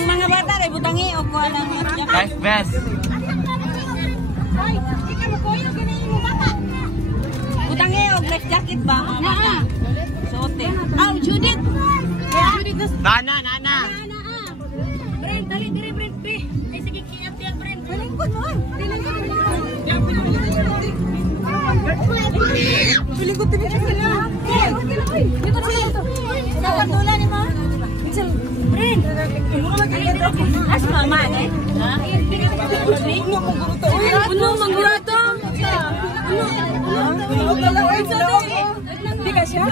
Ang mga bata ay butangi o kuha lang. Life vest. Butangi o life jacket ba? Sote. Oh, Judith. Nana. Bren, dali dire Bren. Ay sige kiyat Bren. Pilingkod mo. Pilingkod din siya. Dito dito. Dapat dula ni mo. Bren. As mama eh. Ha? Puno manggurato. Di ka siya?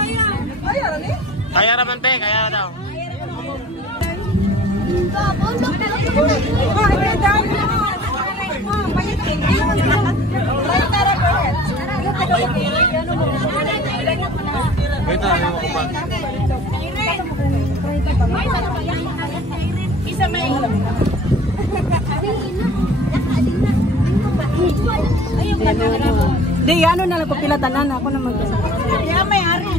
Kaya naman te, kaya na daw. Wait na, ano ko ba? Isa may di, ano na lang papilatanan ako naman. Kaya may ari.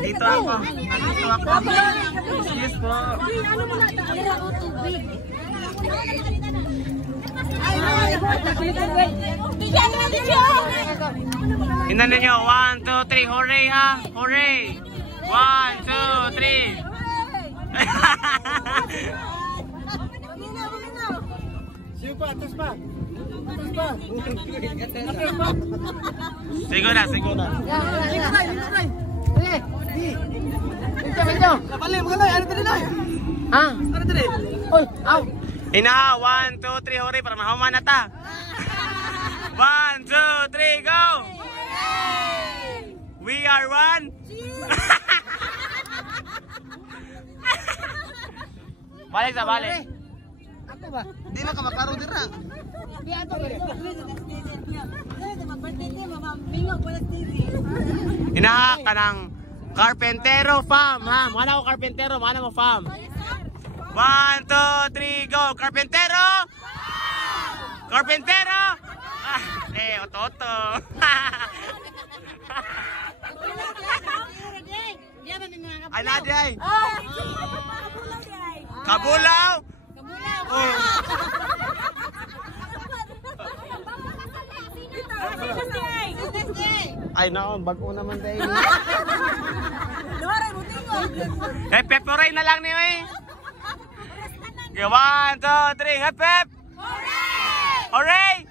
Dito ako. Yes po. Inan ninyo, 1, 2, 3, hooray ha! Hooray! 1, 2, 3. Sigo na. Ina, 1, 2, 3, hooray para mahuman na ta. 1, 2, 3, go! We are one. Balik. Ako ba? Di ba ka maklaro dira? Di ato ba? Inaha ka ng Carpentero Fam, ha? Mana ko Carpentero, mana mo Fam. 1, 2, 3, go! Carpentero! Carpentero! Ototo. Ay, naday. Kabulaw. Oh. Ay, naon, bago naman tayo. Peporay na lang niyo eh. 1, 2, 3, hep hep. Hooray!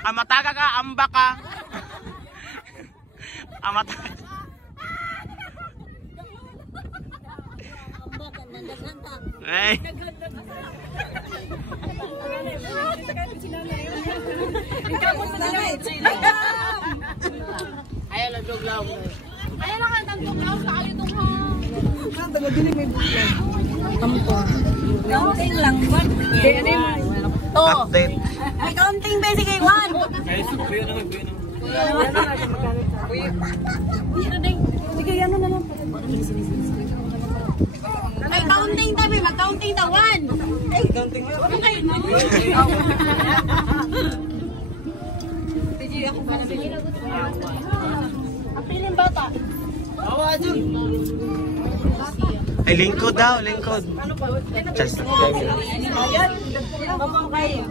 Amataga ka, amba ka. Amataga. Ay. Ayaw lang duglaw. Ayaw lang ang duglaw sa alitong ha. Saan taga dili may bulan? Tampo. Counting lang. Update. May counting basically 1. Sige, ano na lang. May counting tabi, mag-counting ta 1. Ay, counting mo. Okay, no. Sige, ako ba na bigyan? Apilin bata. Awa, Jun. Ay, lingkod daw, lingkod. Just Ayan. Babang kayo.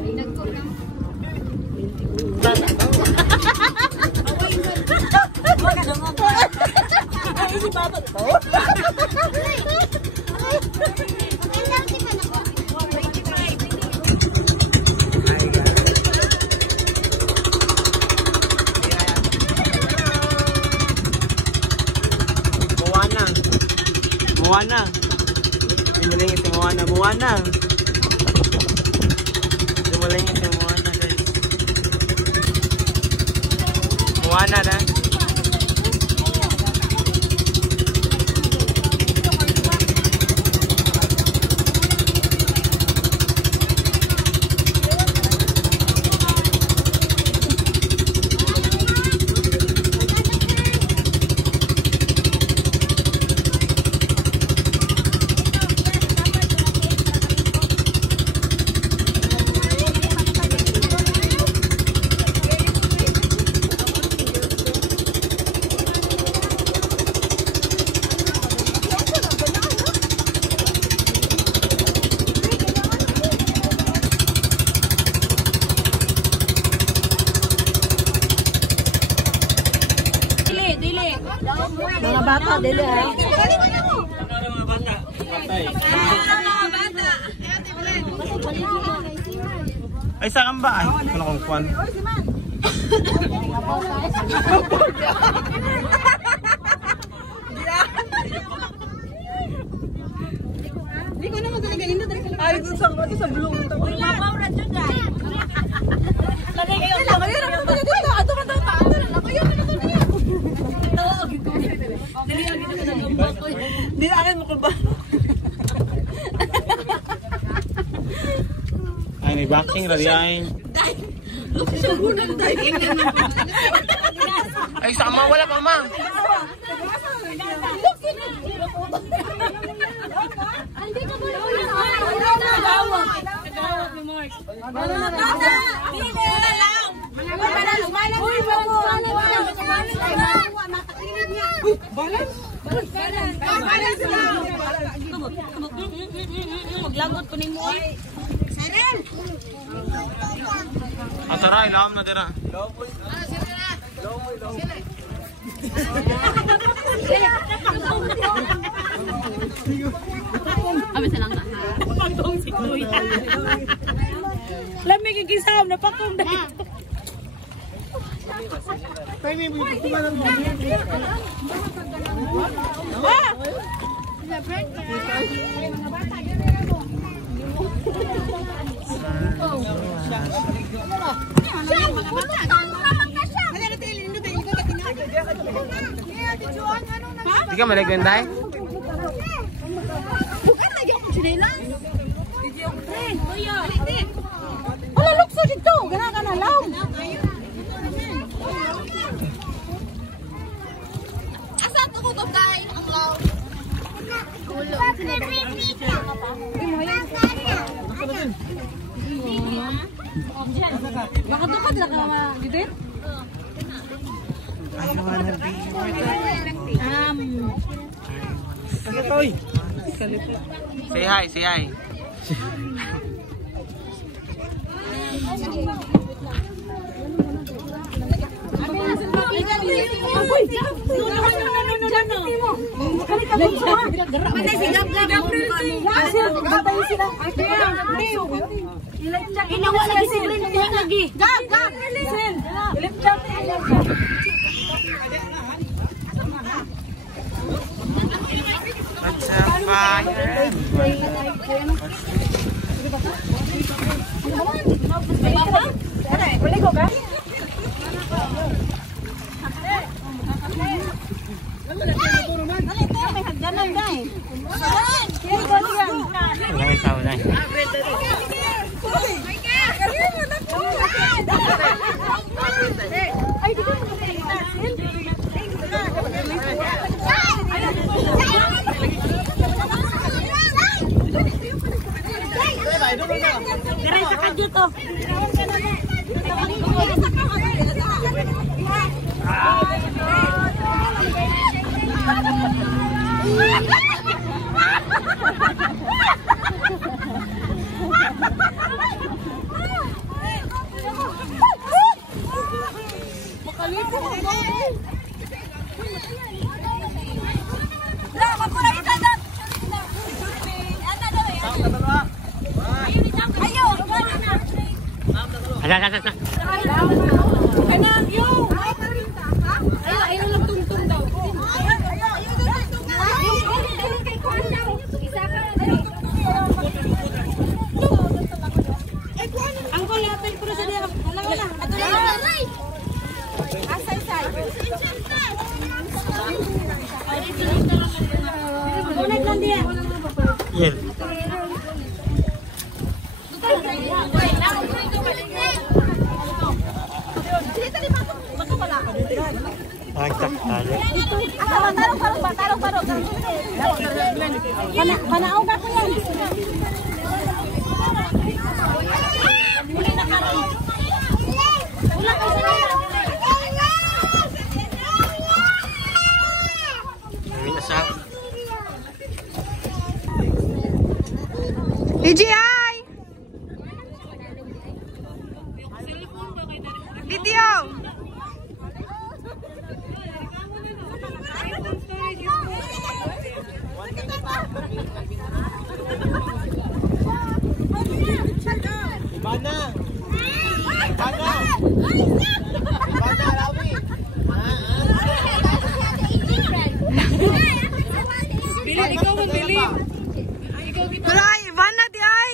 Ay, si bata to. Moana. Lumulingit si Moana. Moana, guys. Moana na. mga bata dili ah. Ay, saan ba? Ay, ano kong kwan? Hindi ko naman talaga ino talaga. Ay, kung sa blue mo tayo. Mapaw na dyan dahil. Lagay kayo lang. Ayun, ako talaga dito. Ato ka daw taan. Ayun, ano to niya? Dali, agin ako ng gambak ko. Hindi, akin mo ko ba? Ay, may boxing radiain. Luksi siya gunan dahil. Ay, sama, wala pa, ma. Hindi ka ba nagawak? Nagawak ni Mark. Mga bata! Hindi na lang! Mga bata! Lumalang! Uy! Balance! Balance lang! Maglagot ko ni mo. Siren! Atara, ilaham na dira. Abi sa lang na. Pagtong si Kuy. Lamig yung kisam na pakong dahil. Di ka maligwenday? Bukan lagi ako chinelas. Wala lukso dito. Gana ka na law. Asa ito ko gay ang law? Baka dapat lang ka gidit? Say hi, say hi. What's up, fire? Boleh kok kan? Ilang taon na? Gerai sa kadyo to. Ada. Anak, yo. Ayo lang tungtong daw. Ang kulapin ko sa dia. Dalawa na. Ato na. Asay-say. Bunag lang dia. Yes. Tarong. Panaaw ka ko yan. Muli na karon. Wala ka sa nila. DJI! Video! Bilin, ikaw mo, bilin. Wala, Ivan na di ay.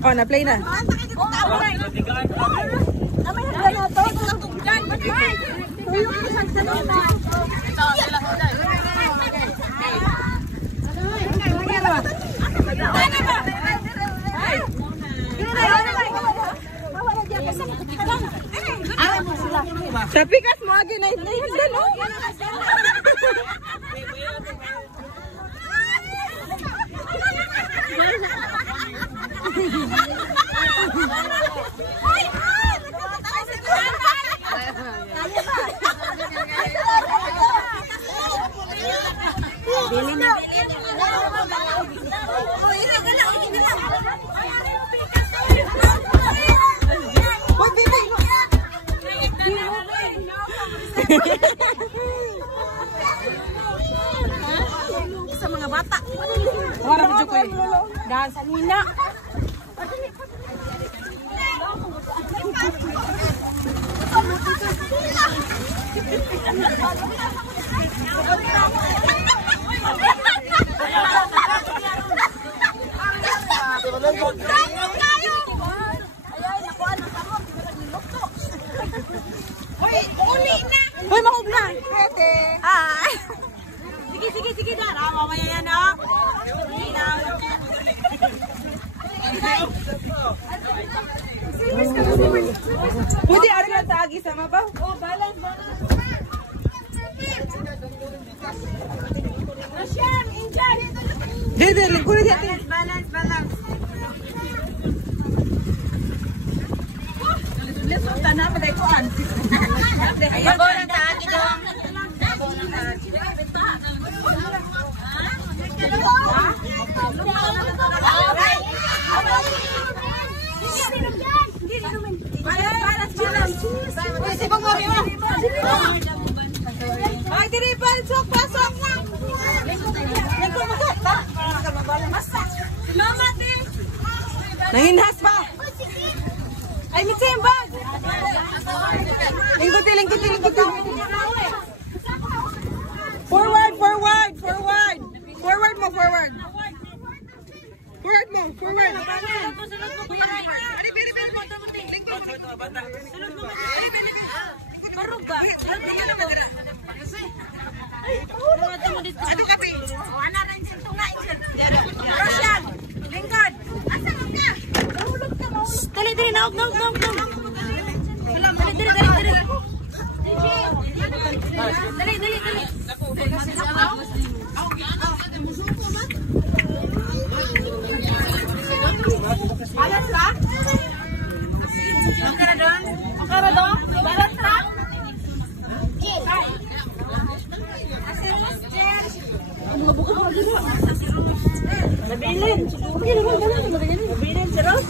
Oh, na-play na. Sa pikas mo, agin na hindan, no? Sa mga bata. Wala mo ko eh. Dahil sa nina. Hoy, mahugla. Pwede. Ay. Sige na. Mamaya yan, ha? Pwede, ari lang tagi sa mabaw. Oh, balance. Roshan, Injan. Dede, lingkunin dito. Balance. Lesutan na, maday ko an. Ayaw ko lang sa akin doon. Balance. Sibang mo rin. Ay, diri, pasok. Nanginhas pa. Ay, mitsembag. Lingkot. Forward mo. Karug ba? Ano ka, Pi? Ana rin sa tungay. Roshan, lingkod. Asa ka? Mahulog ka. Dali, naog. Dali. Balas ka? Ang karadon? Balas ka? Nabilin. Nabilin, Charot.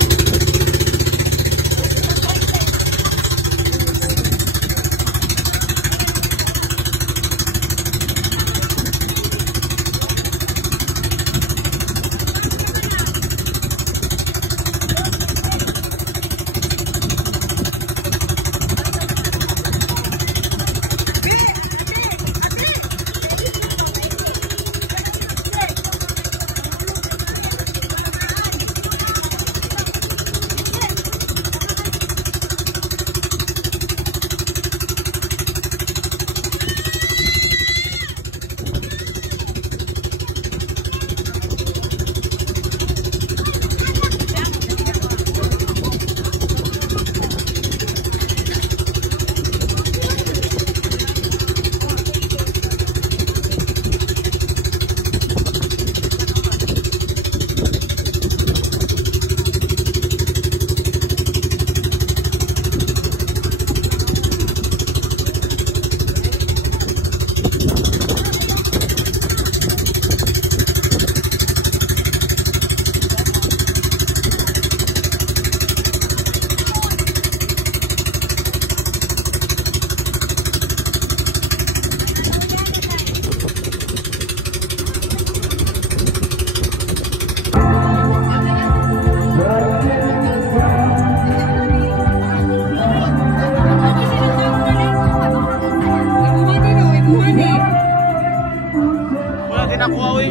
nakuha, uy.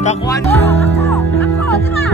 Takuan. Ako, tira.